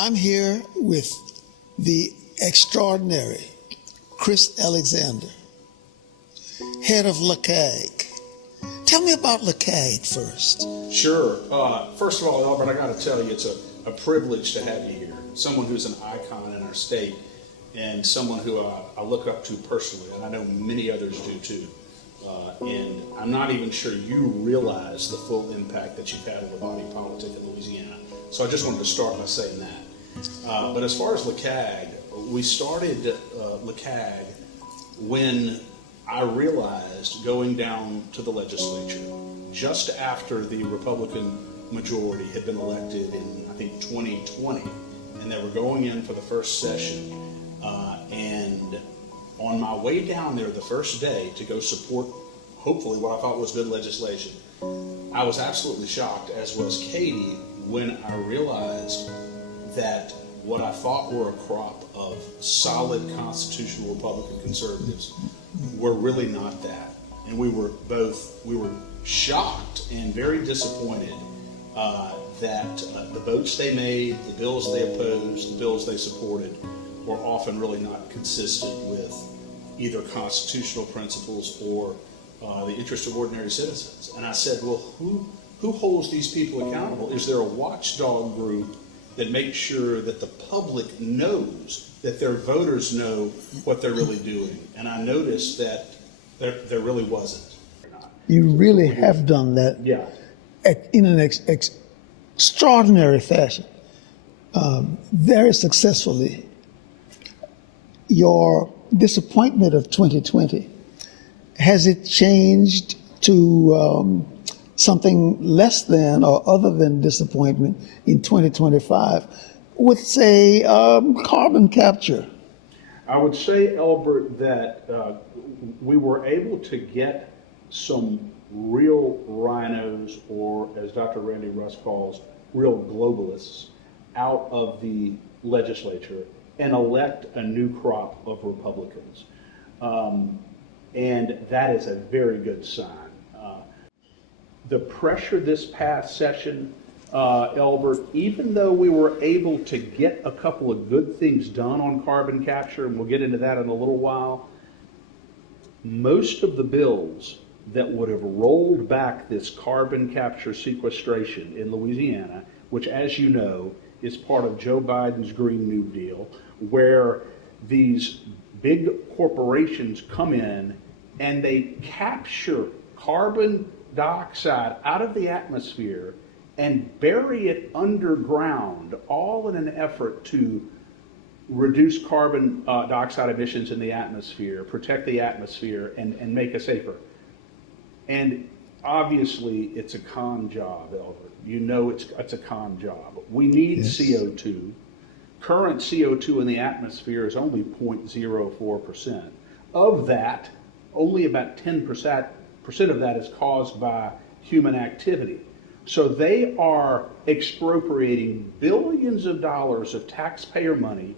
I'm here with the extraordinary Chris Alexander, head of LACAG. Tell me about LACAG first. Sure. First of all, Elbert, I got to tell you, it's a privilege to have you here. Someone who's an icon in our state and someone who I look up to personally, and I know many others do too. And I'm not even sure you realize the full impact that you've had on the body politic in Louisiana. So I just wanted to start by saying that. But as far as LACAG, we started LACAG when I realized going down to the legislature just after the Republican majority had been elected in, I think, 2020, and they were going in for the first session. And on my way down there the first day to go support, hopefully, what I thought was good legislation, I was absolutely shocked, as was Katie, when I realized that what I thought were a crop of solid constitutional Republican conservatives were really not that. And we were shocked and very disappointed that the votes they made, the bills they opposed, the bills they supported were often really not consistent with either constitutional principles or the interest of ordinary citizens. And I said, well, who holds these people accountable? Is there a watchdog group that makes sure that the public knows, that their voters know what they're really doing? And I noticed that there really wasn't. You really have done that. Yeah. In an extraordinary fashion, very successfully. Your disappointment of 2020, has it changed to something less than or other than disappointment in 2025 with, say, carbon capture? I would say, Elbert, that we were able to get some real rhinos, or as Dr. Randy Russ calls, real globalists, out of the legislature and elect a new crop of Republicans. And that is a very good sign. The pressure this past session, Elbert, even though we were able to get a couple of good things done on carbon capture, and we'll get into that in a little while, most of the bills that would have rolled back this carbon capture sequestration in Louisiana, which, as you know, is part of Joe Biden's Green New Deal, where these big corporations come in and they capture carbon dioxide out of the atmosphere and bury it underground, all in an effort to reduce carbon dioxide emissions in the atmosphere, protect the atmosphere, and make it safer. And obviously, it's a con job, Elbert. You know it's a con job. We need CO2. Current CO2 in the atmosphere is only 0.04%. Of that, only about 10% of that is caused by human activity. So they are expropriating billions of dollars of taxpayer money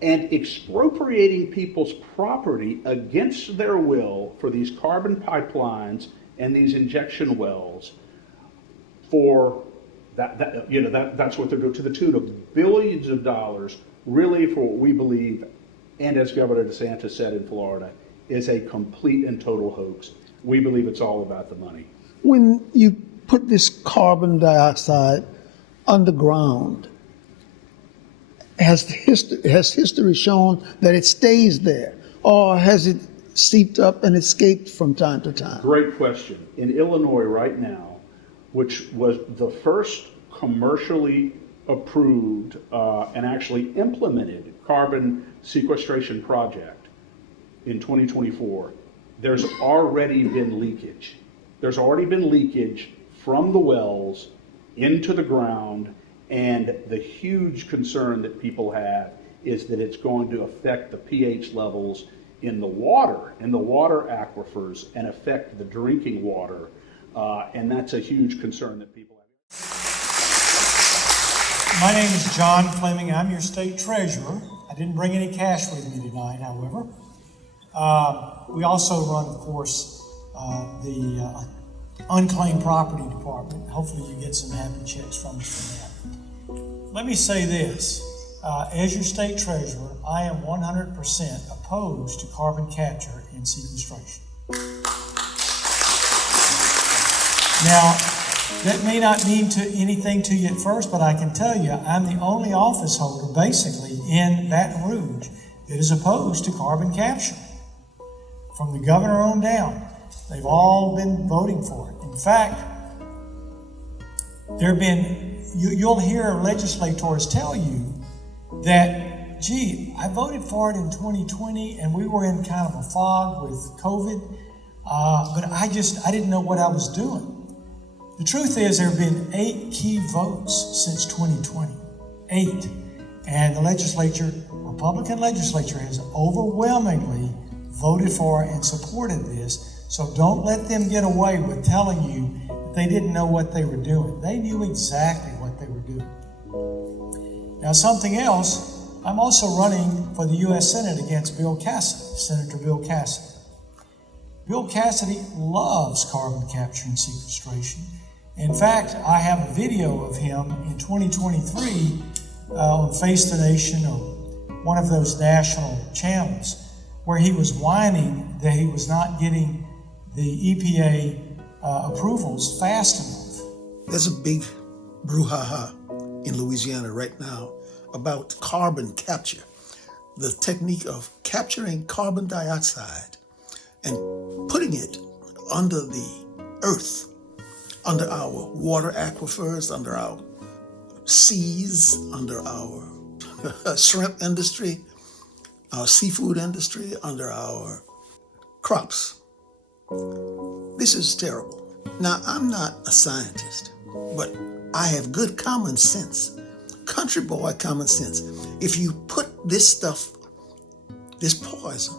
and expropriating people's property against their will for these carbon pipelines and these injection wells. For that's what they're doing, to the tune of billions of dollars, really, for what we believe, and as Governor DeSantis said in Florida, is a complete and total hoax. We believe it's all about the money. When you put this carbon dioxide underground, has history shown that it stays there, or has it seeped up and escaped from time to time? Great question. In Illinois right now, which was the first commercially approved and actually implemented carbon sequestration project in 2024, there's already been leakage. There's already been leakage from the wells into the ground, and the huge concern that people have is that it's going to affect the pH levels in the water aquifers, and affect the drinking water. And that's a huge concern that people have. My name is John Fleming. I'm your state treasurer. I didn't bring any cash with me tonight, however. We also run, of course, the unclaimed property department. Hopefully you get some happy checks from us for that. let me say this. As your state treasurer, I am 100% opposed to carbon capture and sequestration. Now, that may not mean anything to you at first, but I can tell you I'm the only office holder basically in Baton Rouge that is opposed to carbon capture. From the governor on down, they've all been voting for it. In fact, there have been, you'll hear legislators tell you that, gee, I voted for it in 2020 and we were in kind of a fog with COVID, but I didn't know what I was doing. The truth is there have been 8 key votes since 2020, 8. And the Republican legislature has overwhelmingly voted for and supported this. So don't let them get away with telling you that they didn't know what they were doing. They knew exactly what they were doing. Now, something else, I'm also running for the U.S. Senate against Bill Cassidy, Senator Bill Cassidy. Bill Cassidy loves carbon capture and sequestration. In fact, I have a video of him in 2023 on Face the Nation or one of those national channels where he was whining that he was not getting the EPA approvals fast enough. There's a big brouhaha in Louisiana right now about carbon capture, the technique of capturing carbon dioxide and putting it under the earth, under our water aquifers, under our seas, under our shrimp industry, our seafood industry, under our crops. This is terrible. Now, I'm not a scientist, but I have good common sense, country boy common sense. If you put this stuff, this poison,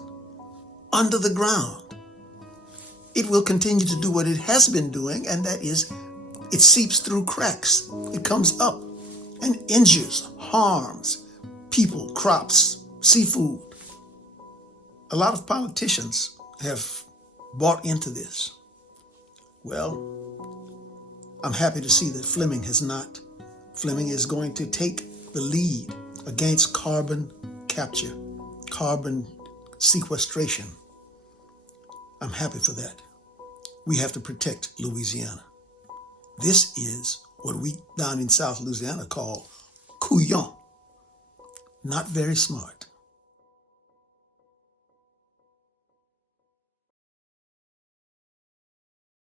under the ground, it will continue to do what it has been doing, and that is it seeps through cracks. It comes up and injures, harms people, crops, seafood. A lot of politicians have bought into this. Well, I'm happy to see that Fleming has not. Fleming is going to take the lead against carbon capture, carbon sequestration. I'm happy for that. We have to protect Louisiana. This is what we down in South Louisiana call couillon. Not very smart.